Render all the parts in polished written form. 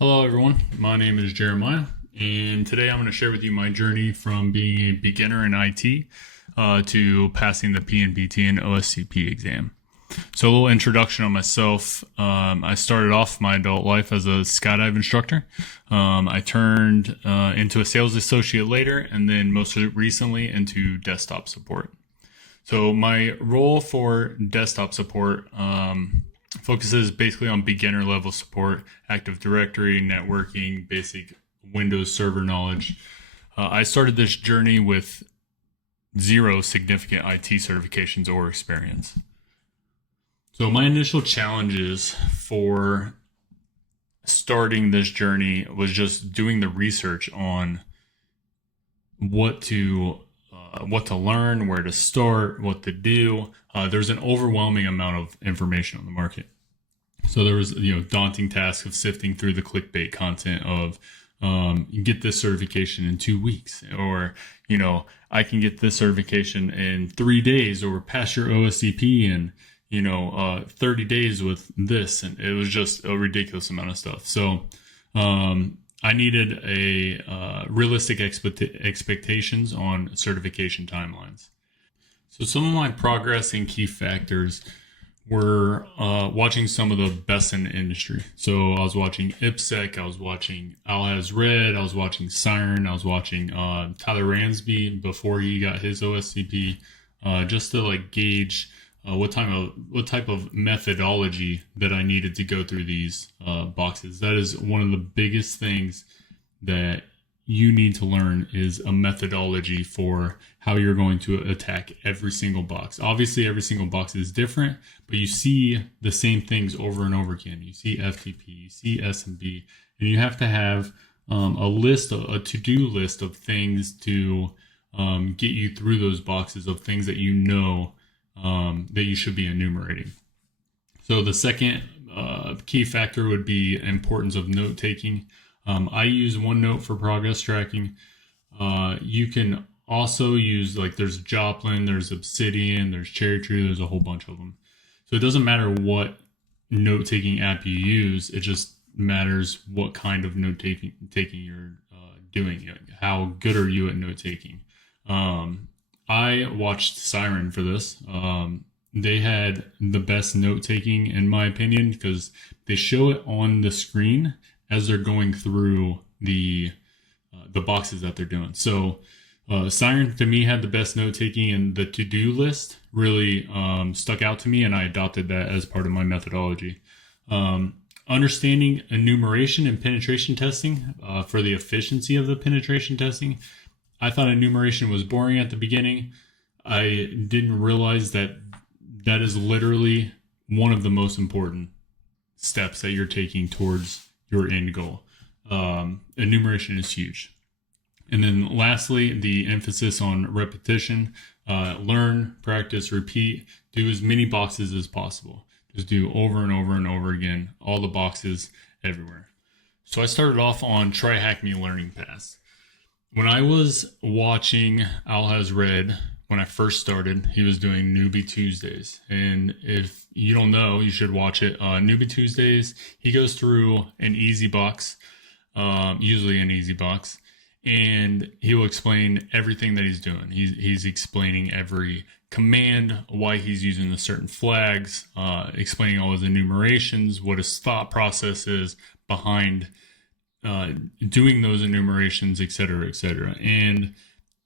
Hello, everyone. My name is Jeremiah, and today I'm going to share with you my journey from being a beginner in IT to passing the PNPT and OSCP exam. So, a little introduction on myself. I started off my adult life as a skydive instructor. I turned into a sales associate later, and then most recently into desktop support. So, my role for desktop support focuses basically on beginner level support, Active Directory, networking, basic Windows server knowledge. I started this journey with zero significant IT certifications or experience. So my initial challenges for starting this journey was just doing the research on what to learn, where to start, what to do. There's an overwhelming amount of information on the market. So there was, daunting task of sifting through the clickbait content of, you get this certification in 2 weeks, or, I can get this certification in 3 days, or pass your OSCP in, 30 days with this. And it was just a ridiculous amount of stuff. So, I needed a realistic expectations on certification timelines. So some of my progress and key factors were watching some of the best in the industry. So I was watching IPSEC, I was watching Al Has Red, I was watching Siren, I was watching Tyler Ransby before he got his OSCP, just to gauge what type of methodology that I needed to go through these boxes. That is one of the biggest things that you need to learn, is a methodology for how you're going to attack every single box. Obviously, every single box is different, but you see the same things over and over again. You see FTP, you see SMB, and you have to have a to-do list of things to get you through those boxes of things that that you should be enumerating. So the second key factor would be importance of note taking. I use OneNote for progress tracking. You can also use, there's Joplin, there's Obsidian, there's Cherry Tree, there's a whole bunch of them. So it doesn't matter what note taking app you use, it just matters what kind of note taking you're doing. How good are you at note taking? I watched Siren for this. They had the best note taking, in my opinion, because they show it on the screen as they're going through the boxes that they're doing. So Siren, to me, had the best note taking, and the to-do list really stuck out to me, and I adopted that as part of my methodology. Understanding enumeration and penetration testing for the efficiency of the penetration testing. I thought enumeration was boring at the beginning. I didn't realize that is literally one of the most important steps that you're taking towards your end goal. Enumeration is huge. And then lastly, the emphasis on repetition. Learn, practice, repeat. Do as many boxes as possible. Just do over and over and over again, all the boxes everywhere. So I started off on Try Hack Me Learning Path. When I was watching Al Has Red, when I first started, he was doing Newbie Tuesdays. And if you don't know, you should watch it. Newbie Tuesdays, he goes through an easy box, usually an easy box, and he will explain everything that he's doing. He's explaining every command, why he's using the certain flags, explaining all his enumerations, what his thought process is behind doing those enumerations, etc., etc. And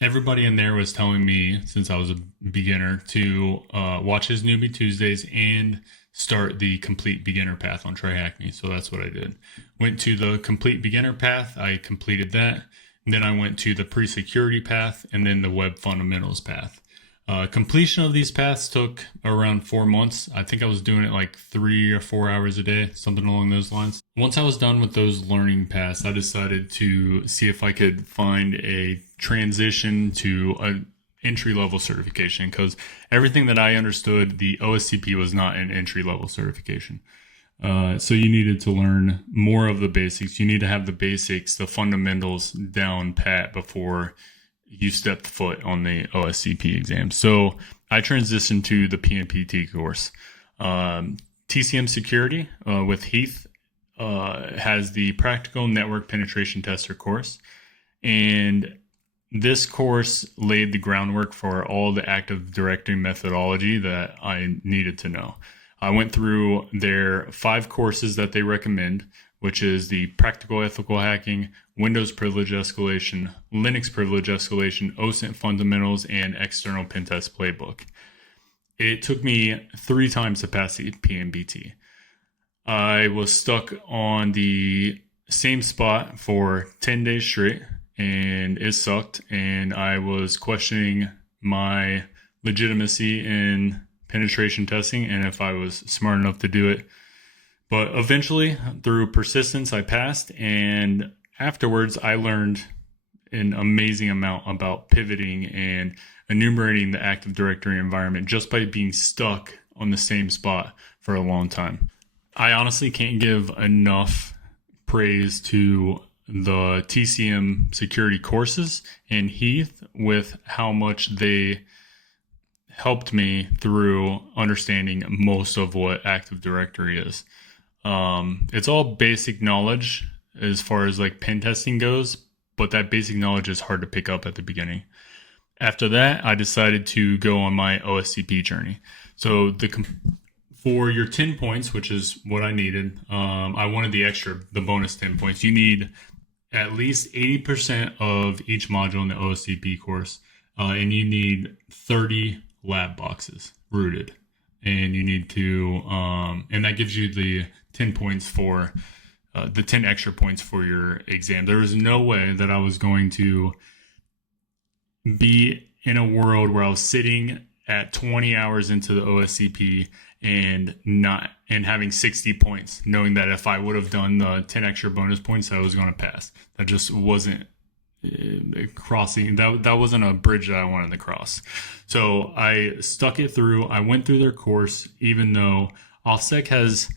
everybody in there was telling me, since I was a beginner, to watch his Newbie Tuesdays and start the complete beginner path on Try Hack Me. So that's what I did. Went to the complete beginner path. I completed that. And then I went to the pre-security path and then the web fundamentals path. Completion of these paths took around 4 months. I think I was doing it 3 or 4 hours a day, something along those lines. Once I was done with those learning paths, I decided to see if I could find a transition to an entry-level certification, because everything that I understood, the OSCP was not an entry-level certification. So you needed to learn more of the basics. You need to have the basics, the fundamentals down pat before you stepped foot on the OSCP exam. So I transitioned to the PNPT course. TCM security with Heath has the Practical Network Penetration Tester course. And this course laid the groundwork for all the Active Directory methodology that I needed to know. I went through their 5 courses that they recommend, which is the Practical Ethical Hacking, Windows Privilege Escalation, Linux Privilege Escalation, OSINT Fundamentals, and External Pentest Playbook. It took me 3 times to pass the PNPT. I was stuck on the same spot for 10 days straight, and it sucked, and I was questioning my legitimacy in penetration testing and if I was smart enough to do it. But eventually, through persistence, I passed, and afterwards I learned an amazing amount about pivoting and enumerating the Active Directory environment just by being stuck on the same spot for a long time. I honestly can't give enough praise to the TCM security courses and Heath with how much they helped me through understanding most of what Active Directory is. It's all basic knowledge as far as like pen testing goes, but that basic knowledge is hard to pick up at the beginning. After that, I decided to go on my OSCP journey. So for your 10 points, which is what I needed, I wanted the bonus 10 points. You need at least 80% of each module in the OSCP course, and you need 30 lab boxes rooted. And you need to, and that gives you the 10 points for, the 10 extra points for your exam. There was no way that I was going to be in a world where I was sitting at 20 hours into the OSCP and having 60 points, knowing that if I would have done the 10 extra bonus points, I was going to pass. That just wasn't crossing. That wasn't a bridge that I wanted to cross. So I stuck it through. I went through their course, even though OffSec has,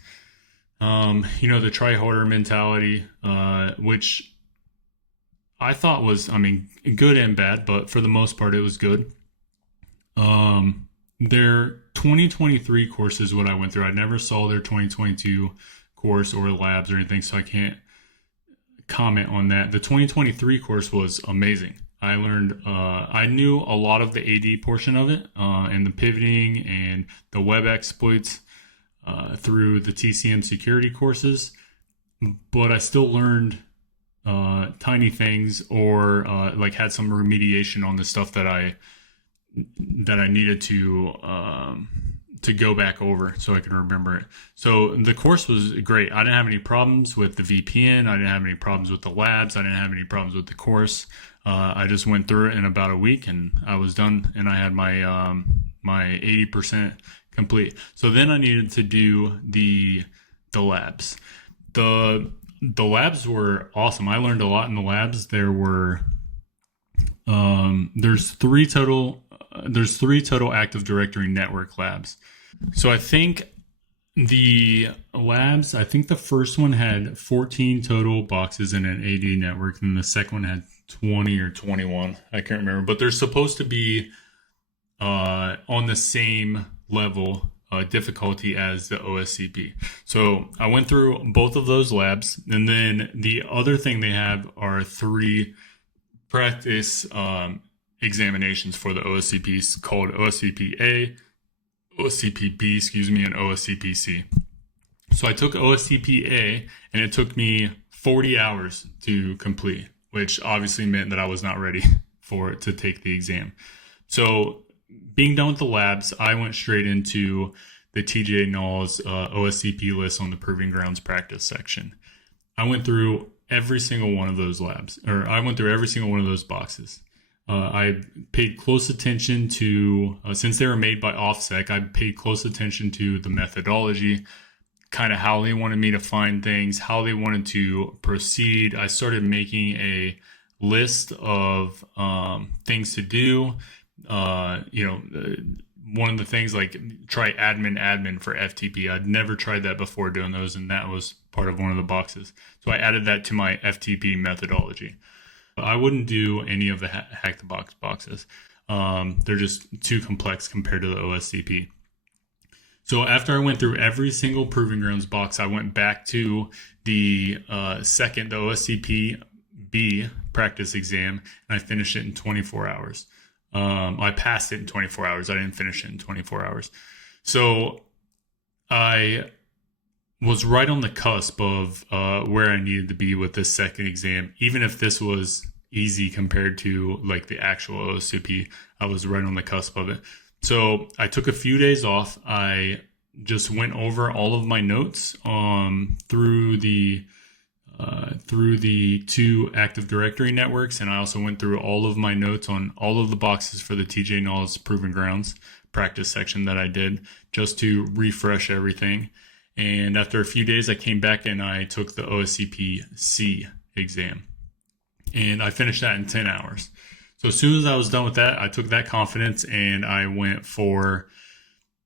the try harder mentality, which I thought was, good and bad, but for the most part, it was good. Their 2023 course is what I went through. I never saw their 2022 course or labs or anything, so I can't comment on that. The 2023 course was amazing. I learned, I knew a lot of the AD portion of it, and the pivoting and the web exploits through the TCM security courses, but I still learned tiny things or had some remediation on the stuff that I needed to go back over so I could remember it. So the course was great. I didn't have any problems with the VPN. I didn't have any problems with the labs. I didn't have any problems with the course. I just went through it in about a week and I was done, and I had my my 80% complete. So then I needed to do the labs. The labs were awesome. I learned a lot in the labs. There were there's three total Active Directory network labs. So I think the labs, the first one had 14 total boxes in an AD network, and the second one had 20 or 21. I can't remember, but they're supposed to be on the same level difficulty as the OSCP. So I went through both of those labs, and then the other thing they have are 3 practice examinations for the OSCPs called OSCP-A, OSCP-B, and OSCP-C. So I took OSCP-A, and it took me 40 hours to complete, which obviously meant that I was not ready to take the exam. So being done with the labs, I went straight into the TJ Null's OSCP list on the Proving Grounds practice section. I went through every single one of those labs, or I went through every single one of those boxes. I paid close attention to, since they were made by OffSec, I paid close attention to the methodology, kind of how they wanted me to find things, how they wanted to proceed. I started making a list of things to do. One of the things, like try admin for FTP. I'd never tried that before doing those, and that was part of one of the boxes. So I added that to my FTP methodology. I wouldn't do any of the hack the box boxes. They're just too complex compared to the OSCP. So after I went through every single Proving Grounds box, I went back to the second, the OSCP B practice exam, and I finished it in 24 hours. I passed it in 24 hours. I didn't finish it in 24 hours. So I was right on the cusp of where I needed to be with this second exam. Even if this was easy compared to like the actual OSCP, I was right on the cusp of it. So I took a few days off. I just went over all of my notes through the 2 Active Directory networks, and I also went through all of my notes on all of the boxes for the TJ Knowles Proving Grounds practice section that I did, just to refresh everything. And after a few days, I came back and I took the OSCP C exam, and I finished that in 10 hours. So as soon as I was done with that, I took that confidence and I went for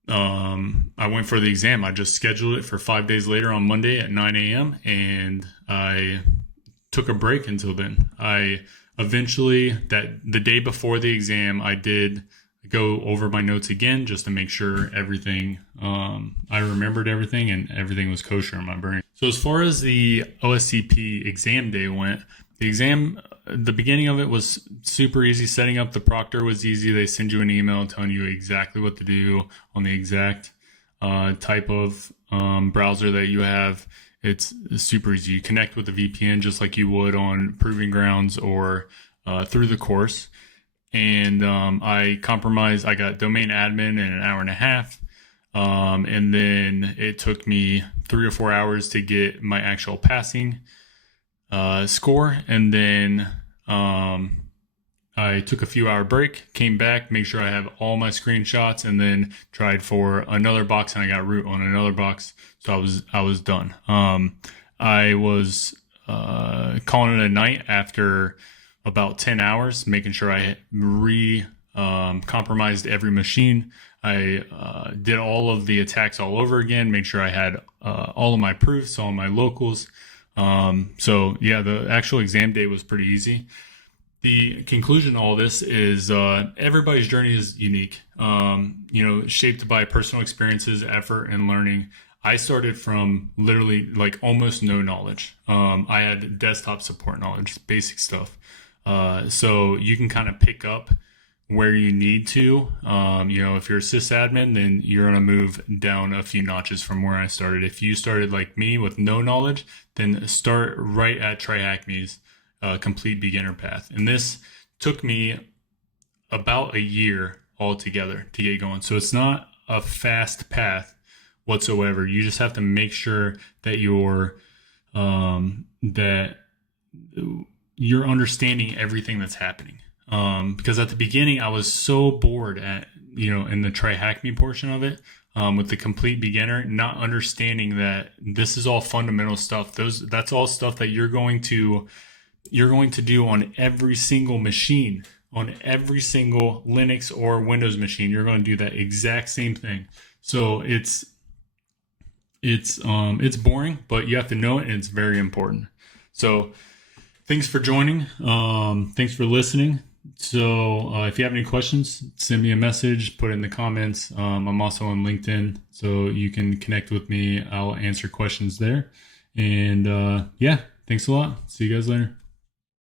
the exam. I just scheduled it for 5 days later on Monday at 9 a.m. and I took a break until then. I eventually, the day before the exam, I did go over my notes again just to make sure everything, I remembered everything and everything was kosher in my brain. So as far as the OSCP exam day went, the beginning of it was super easy. Setting up the proctor was easy. They send you an email telling you exactly what to do on the exact type of browser that you have. It's super easy. You connect with the VPN just like you would on Proving Grounds or through the course. And I compromised. I got domain admin in an hour and a half. And then it took me 3 or 4 hours to get my actual passing score. And then I took a few hour break, came back, made sure I have all my screenshots, and then tried for another box, and I got root on another box. So I was done. I was calling it a night after about 10 hours, making sure I compromised every machine. I did all of the attacks all over again, made sure I had all of my proofs, all of my locals. So yeah, the actual exam day was pretty easy. The conclusion to all this is everybody's journey is unique, shaped by personal experiences, effort, and learning. I started from literally like almost no knowledge. I had desktop support knowledge, basic stuff. So you can kind of pick up where you need to. If you're a sysadmin, then you're going to move down a few notches from where I started. If you started like me with no knowledge, then start right at TryHackMe's complete beginner path. And this took me about a year altogether to get going. So it's not a fast path whatsoever. You just have to make sure that you're understanding everything that's happening. Because at the beginning I was so bored in the TryHackMe portion of it, with the complete beginner, not understanding that this is all fundamental stuff. That's all stuff that you're going to do on every single machine, on every single Linux or Windows machine. You're going to do that exact same thing. So it's boring, but you have to know it, and it's very important. So thanks for joining. Thanks for listening. So if you have any questions, send me a message, put it in the comments. I'm also on LinkedIn, so you can connect with me. I'll answer questions there. And thanks a lot. See you guys later.